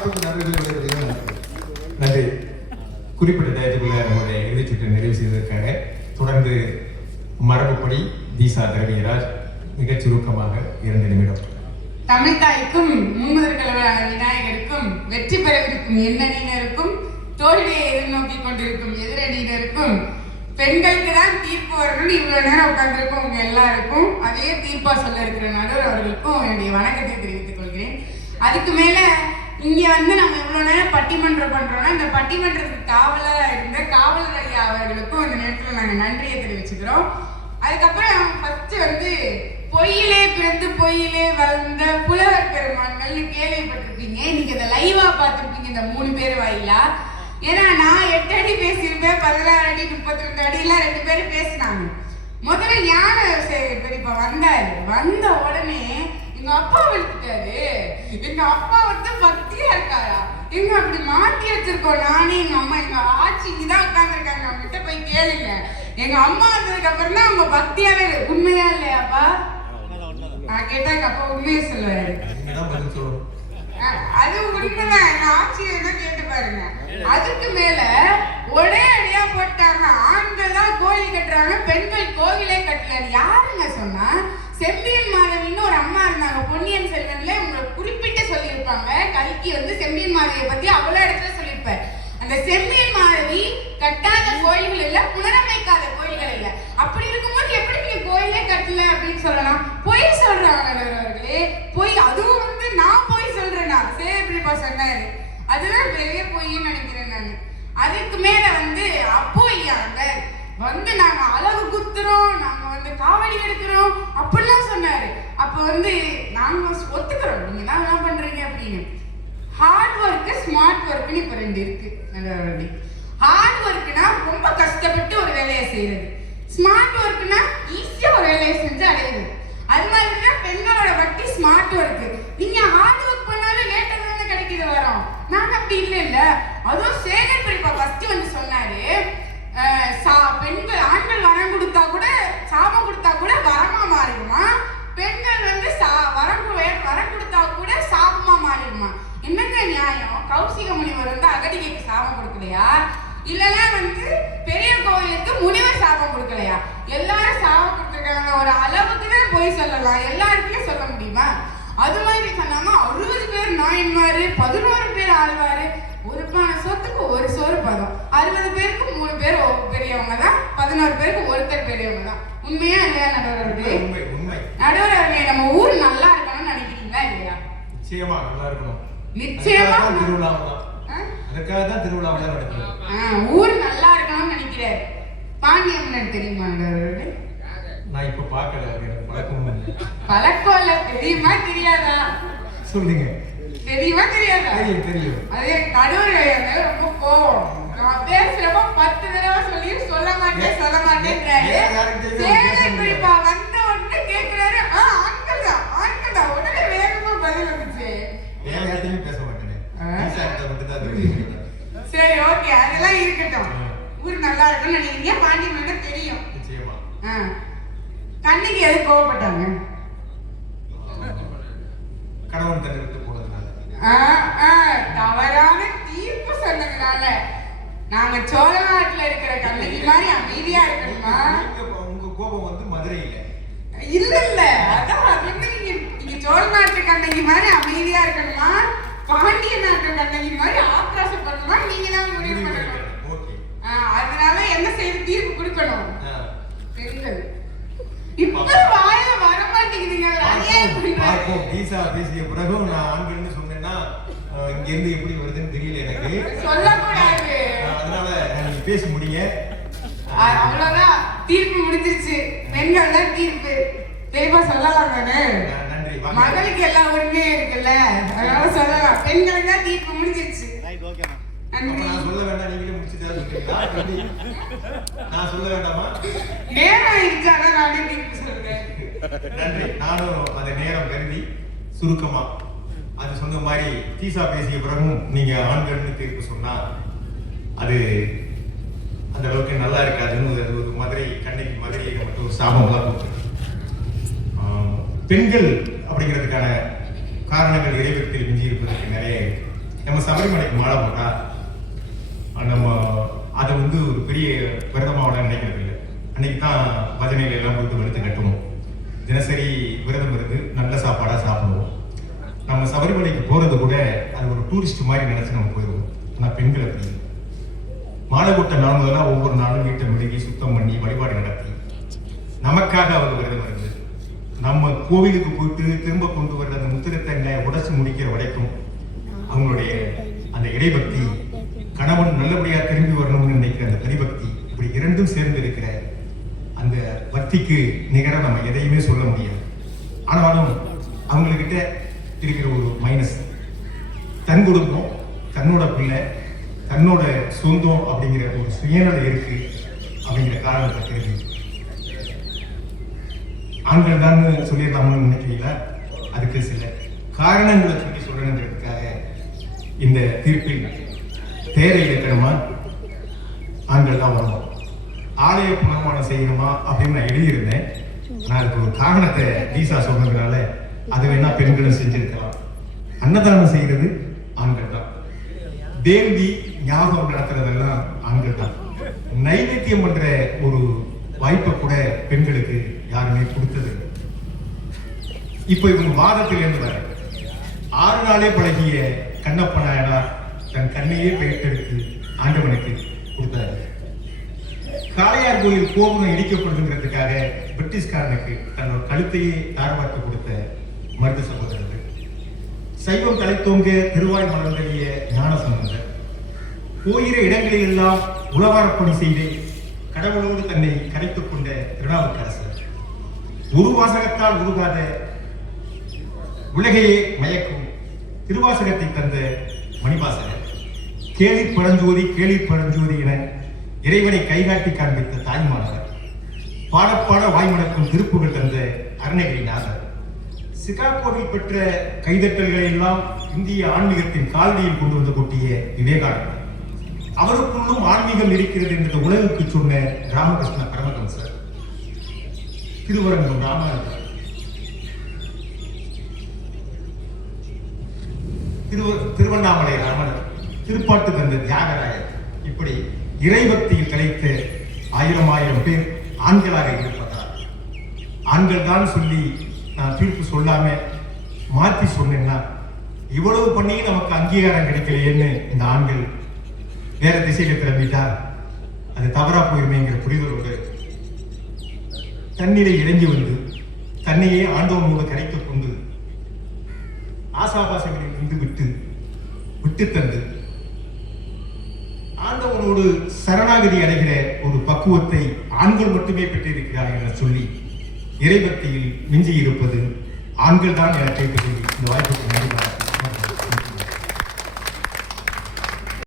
வாய்ப்புக்கு நன்றிகளை நன்றி. குறிப்பிட்ட டயத்துக்குள்ள நம்முடைய இறுதிச்சுற்று நிறைவு செய்வதற்காக தொடர்ந்து மரபுப்படி தீசா திரவியராஜ் மிகச் சுருக்கமாக 2 நிமிடம். தமிழ் தாய்க்கும் முன்முதற்கலவரான விநாயகருக்கும் வெற்றி பெறவிருக்கும் எண்ணணியினருக்கும் தோல்வியை எதிர்நோக்கி கொண்டிருக்கும் எதிரணியினருக்கும் பெண்களுக்கு தான் தீர்ப்பு வரணும்னு இவ்வளவு நேரம் உட்கார்ந்துருக்கும் உங்க எல்லாருக்கும் அதே தீர்ப்பா சொல்ல இருக்கிற நடுவர் அவர்களுக்கும் என்னுடைய வணக்கத்தை தெரிவித்துக் கொள்கிறேன். அதுக்கு மேல இங்க நம்ம இவ்வளவு நேரம் பட்டிமன்றம் பண்றோம்னா இந்த பட்டிமன்றத்துக்கு காவலரா இருந்த காவலர் ஐயா அவர்களுக்கும் இந்த நேரத்துல நாங்க நன்றியை தெரிவிச்சுக்கிறோம். அதுக்கப்புறம் ஃபர்ஸ்ட் பொய்யிலே பிறந்து பொய்யிலே வளர்ந்த புலவர் பெருமான்கள் கேள்விப்பட்டிருப்பீங்க. இன்னைக்கு இதை லைவா பார்த்துருப்பீங்க இந்த 3 பேர் வாயிலா. ஏன்னா நான் 8 அடி பேசியிருப்பேன், 16 அடி 32 அடிலாம் 2 பேரும் பேசினாங்க. முதல்ல ஞான பெரியப்பா வந்தாரு. வந்த உடனே எங்க அப்பா விழுத்துட்டாரு. எங்க அப்பா பக்தியா இருக்காரா? எங்க அப்படி மாத்தி வச்சிருக்கோம் நானே எங்க அம்மா. எங்க ஆட்சி இங்கதான் உட்கார்ந்துருக்காங்க, அவங்க கிட்ட போய் கேளுங்க. எங்க அம்மா வந்ததுக்கு அப்புறம் தான் அவங்க பக்தியாவே. உண்மையா இல்லையாப்பா? நான் கேட்டா எங்க அப்பா உண்மையை சொல்லுவாரு. அது உண்மைதான். எங்க ஆட்சியை தான் கேட்டு பாருங்க. அதுக்கு மேல ஒரே அடியா போட்டாங்க. ஆண்கள் தான் கோயில் கட்டுறாங்க, பெண்கள் கோவிலே கட்டல. யாருங்க சொன்னா? செம்பியன் மாதவின்னு ஒரு அம்மா இருந்தாங்க. பொன்னியின் செல்வன்ல உங்களை குறிப்பிட்டு சொல்லியிருப்பாங்க. கல்கி செம்பியன் மாதவியை பத்தி அவ்வளவு இடத்துல சொல்லியிருப்பார். அந்த செம்பியன் மாதவி கட்டாத கோயில்கள் இல்ல, புனரமைக்காத கோயில்கள் இல்ல. அப்படி இருக்கும்போது எப்படி நீங்க கோயிலே கட்டல அப்படின்னு சொல்லலாம்? பொய் சொல்றாங்க அவர்களே. பொய். அதுவும் நான் பொய் சொல்றேன். நான் சேப்பிப்பா சொன்னாரு. அதுதான் பெரிய பொய்ன்னு நினைக்கிறேன் நான். அதுக்கு மேல அப்போ ஐயாங்க நாங்க அளவு குத்துறோம், நாங்க காவடி எடுக்கிறோம் அப்படிலாம் சொன்னாரு. அப்ப நாங்க ஒத்துக்கிறோம் நீங்க தான் என்ன பண்றீங்க அப்படின்னு. ஹார்ட் ஒர்க் ஸ்மார்ட் ஒர்க்னு இப்ப 2 இருக்கு. ஹார்ட் ஒர்க்னா ரொம்ப கஷ்டப்பட்டு ஒரு வேலையை செய்யறது, ஸ்மார்ட் ஒர்க்னா ஈஸியா ஒரு வேலையை செஞ்சு அடையுது. அது மாதிரிதான் பெண்களோட பக்தி ஸ்மார்ட் ஒர்க். நீங்க ஹார்ட் ஒர்க் பண்ணாலும் லேட்டா தானே கிடைக்குது வரோம். நாங்க அப்படி இல்ல. அதுவும் சேகர் பெரியப்பா ஃபர்ஸ்ட் சொன்னாரு, பெண்கள் ஆண்கள் வரம் கொடுத்தா கூட சாபம் கொடுத்தா கூட வரமா மாறிடுமா, பெண்கள் வரம் கொடுத்தா கூட சாபமா மாறிடுமா. என்னங்க நியாயம்? கௌசிக முனிவர் அகடிகைக்கு சாபம் கொடுக்கலையா? இல்லைன்னா பெரிய கோவிலுக்கு முனிவர் சாபம் கொடுக்கலையா? எல்லாரும் சாபம் கொடுத்துருக்காங்க. ஒரு அளவுக்கு தான் போய் சொல்லலாம், எல்லாருக்குமே சொல்ல முடியுமா? அது மாதிரி சொன்னாங்க 60 பேர் நாயன்மாரு, 11 பேர் ஆழ்வாரு. ஒரு பானை சோத்துக்கு ஒரு சோறு பதம். 60 பேருக்கு 3 பேர் பெரியவங்க தான், 11 பேருக்கு ஒருத்தர் பெரியவங்க தான். உண்மையா இல்லையா நடுவர் அவர்களே? நடுவர் அவர்களே, நம்ம ஊர் நல்லா இருக்கணும்னு நினைக்கிறீங்களா இல்லையா? நிச்சயமா நல்லா இருக்கணும். நிச்சயமா ஊர் நல்லா இருக்கணும்னு நினைக்கிறாரு. பாண்டியம்மன் தெரியுமா நடுவர்? நான் இப்ப பார்க்கல, எனக்கு பழக்கம் இல்ல. தெரியுமா தெரியாதா? சொல்லுங்க. தெரியுமா தெரியாதா? தெரியும். அதே நடுவர் ரொம்ப கோவம். நான் பேசுறப்ப 10 தடவை சொல்லி சொல்ல மாட்டேன்றாரு. சேகர் பெரியப்பா வந்த உடனே கேக்குறாரு, ஆண்கள் தான். உடனே வேகமா பதில் வந்துச்சு. பேச மாட்டேன். சரி, ஓகே, அதெல்லாம் இருக்கட்டும். ஊர் நல்லா இருக்குன்னு நினைக்கிறீங்க. பாண்டியம்மன் தெரியும். நிச்சயமா. கண்ணுக்கு எது கோவப்பட்டாங்க? கணவன் தன்னை விட்டு போனதுனால. தவறான தீர்ப்பு சொன்னதுனால. நாங்க சோழ நாட்டுல இருக்கிற கண்ணகி மாதிரி அமைதியா இருக்கணுமா? உங்க கோபம் மதுரையில இல்ல. அதான் நீங்க சோழ நாட்டு கண்ணகி மாதிரி அமைதியா இருக்கணுமா, பாண்டிய நாட்டு கண்ணகி மாதிரி ஆக்ரோஷம் பண்ணணுமா? நீங்க தான் முடிவு பண்ணணும். அதனால என்ன செய்து தீர்ப்பு கொடுக்கணும் பெண்கள். இப்ப வாயில வர மாட்டேங்குதுங்க. பேசிய பிறகும் நான் ஆண்கள்னு சொன்னேன்னா இங்க இருந்து எப்படி வருதுன்னு தெரியல எனக்கு. சொல்லக்கூடாது. அதனால நீங்க பேசி முடிங்க. அவ்வளவுதான், தீர்ப்பு முடிஞ்சிருச்சு. பெண்கள் தான் தீர்ப்பு. தெளிவா சொல்லலாம் தானே? நன்றி. மகளுக்கு எல்லா உரிமையும் இருக்குல்ல, அதனால சொல்லலாம். பெண்களுக்கு தான் தீர்ப்பு முடிஞ்சிருச்சு. நான் சொல்ல வேண்டாம், நீங்களே முடிச்சுட்டா சொல்றீங்களா? நான் சொல்ல வேண்டாமா? நேரம் ஆயிடுச்சு, அதான் நானே தீர்ப்பு சொல்றேன். நன்றி. நானும் அந்த நேரம் கருதி சுருக்கமா அது சொன்ன மாதிரி தீசா பேசிய பிறகும் நீங்க ஆண்கள்னு தீர்ப்பு சொன்னா அது அந்த அளவுக்கு நல்லா இருக்காதுன்னு ஒரு மதுரை கண்ணகி மதுரையை மட்டும் ஒரு சாபம்லாம் கொடுத்து பெண்கள் அப்படிங்கிறதுக்கான காரணங்கள் இறைவத்தில் மிஞ்சி இருப்பதற்கு நிறைய இருக்கு. நம்ம சபரிமலைக்கு மாலை போட்டா நம்ம அதை வந்து ஒரு பெரிய விரதமாவோட நினைக்கிறது இல்லை. அன்னைக்கு தான் பஜனையில எல்லாம் போட்டு வெளுத்து கட்டுவோம். தினசரி விரதம் இருந்து நல்ல சாப்பாடா சாப்பிடுவோம். நம்ம சபரிமலைக்கு போறது கூட அது ஒரு டூரிஸ்ட் மாதிரி நினைச்சு நம்ம போயிடுவோம். ஆனா பெண்கள் அப்படி இல்லை. மாலை போட்ட நாள் முதல்ல ஒவ்வொரு நாளும் வீட்டை மெழுகி சுத்தம் பண்ணி வழிபாடு நடத்தி நமக்காக அவங்க விரதம் இருந்து நம்ம கோவிலுக்கு போயிட்டு திரும்ப கொண்டு வர்ற அந்த முத்திரத்தங்க உடைச்சு முடிக்கிற வரைக்கும் அவங்களுடைய அந்த இறைபக்தி, கணவன் நல்லபடியா திரும்பி வரணும்னு நினைக்கிற அந்த பரிபக்தி, இப்படி இரண்டும் சேர்ந்து இருக்கிற அந்த பக்திக்கு நிகராக நம்ம எதையுமே சொல்ல முடியாது. ஆனாலும் அவங்கக்கிட்ட இருக்கிற ஒரு மைனஸ், தன் குடும்பம், தன்னோட பிள்ளை, தன்னோட சொந்தம் அப்படிங்கிற ஒரு சுயநலம் இருக்கு அப்படிங்கிற காரணத்தை தெரிஞ்சு ஆண்கள் தான் சொல்லிடலாம்னு நினைக்கிறீங்களா? அதுக்கு சில காரணங்களை சொல்லி சொல்லணுங்கிறதுக்காக இந்த தீர்ப்பில் தேரை இலக்கணமா ஆண்கள் தான் வரணும், ஆலய புனர்மானம் செய்யணுமா அப்படின்னு நான் எழுதியிருந்தேன். நான் அதுக்கு ஒரு காரணத்தை தீசா சொன்னதுனால அதை வேணா பெண்களும் செஞ்சிருக்கலாம். அன்னதானம் செய்யறது ஆண்கள் தான், வேள்வி ஞாபகம் நடத்துறதெல்லாம் ஆண்கள் தான், நைவேத்தியம் பண்ற ஒரு வாய்ப்பை கூட பெண்களுக்கு யாருமே கொடுத்தது. இப்ப இவங்க வாதத்தில் இருந்து வர 6 நாளே பழகிய கண்ணப்ப நாயனார் தன் கண்ணையே பெயர்த்தெடுத்து ஆண்டவனுக்கு கொடுத்தாரு. காளையார் கோயில் கோபுரம் இடிக்கப்படுதுங்கிறதுக்காக பிரிட்டிஷ்காரனுக்கு தன்னோட கழுத்தையே தார்வார்த்து கொடுத்த மருது சகோதரர்கள், சைவம் தலைத்தோங்க திருவாய் மலர்ந்தறிய ஞான சம்பந்தர், போகிற இடங்களில் எல்லாம் உளவாரப்பணி செய்து கடவுளோடு தன்னை கரைத்துக் கொண்ட திருநாவுக்கரசர், ஒரு வாசகத்தால் உருகாத உலகையே மயக்கும் திருவாசகத்தை தந்த மணிவாசகர், கேளிர் பழஞ்சோதி என இறைவனை கைகாட்டி காண்பித்த தாய்மானவர், பாடப்பாட வாய்மணக்கும் திருப்புகள் தந்த அருணகிரிநாதர், சிகாகோவில் பெற்ற கைதட்டல்களை எல்லாம் இந்திய ஆன்மீகத்தின் காலடியில் கொண்டு வந்து கொட்டிய விவேகானந்தர், அவருக்குள்ளும் ஆன்மீகம் இருக்கிறது என்ற உலகுக்கு சொன்ன ராமகிருஷ்ண பரமஹம்சர், திருவரங்கம் ராமானந்தர், திருவண்ணாமலை ராமனர், திருப்பாட்டு தந்த தியாகராயர், இப்படி இறைபக்தியில் கிடைத்த 1000 பேர் ஆண்களாக இருப்பதால் ஆண்கள் தான் சொல்லி நான் தீர்ப்பு சொல்லாம மாற்றி சொன்னேன்னா இவ்வளவு பண்ணி நமக்கு அங்கீகாரம் கிடைக்கலையேன்னு இந்த ஆண்கள் வேற திசையில கிளம்பிட்டா அது தவறா போயிருமேங்கிற புரிதலோடு தண்ணீரை இறங்கி வந்து தன்னையே ஆண்டவனோடு கரைத்துக் கொண்டு ஆசாபாசங்களில் இருந்து விட்டு தந்து ஆண்டவனோடு சரணாகதி அடைகிற ஒரு பக்குவத்தை ஆண்கள் மட்டுமே பெற்றிருக்கிறார்கள் என சொல்லி இறைபக்தியில் மிஞ்சி இருப்பது ஆண்கள் தான் என கேட்க இந்த வாய்ப்புக்கு நன்றி.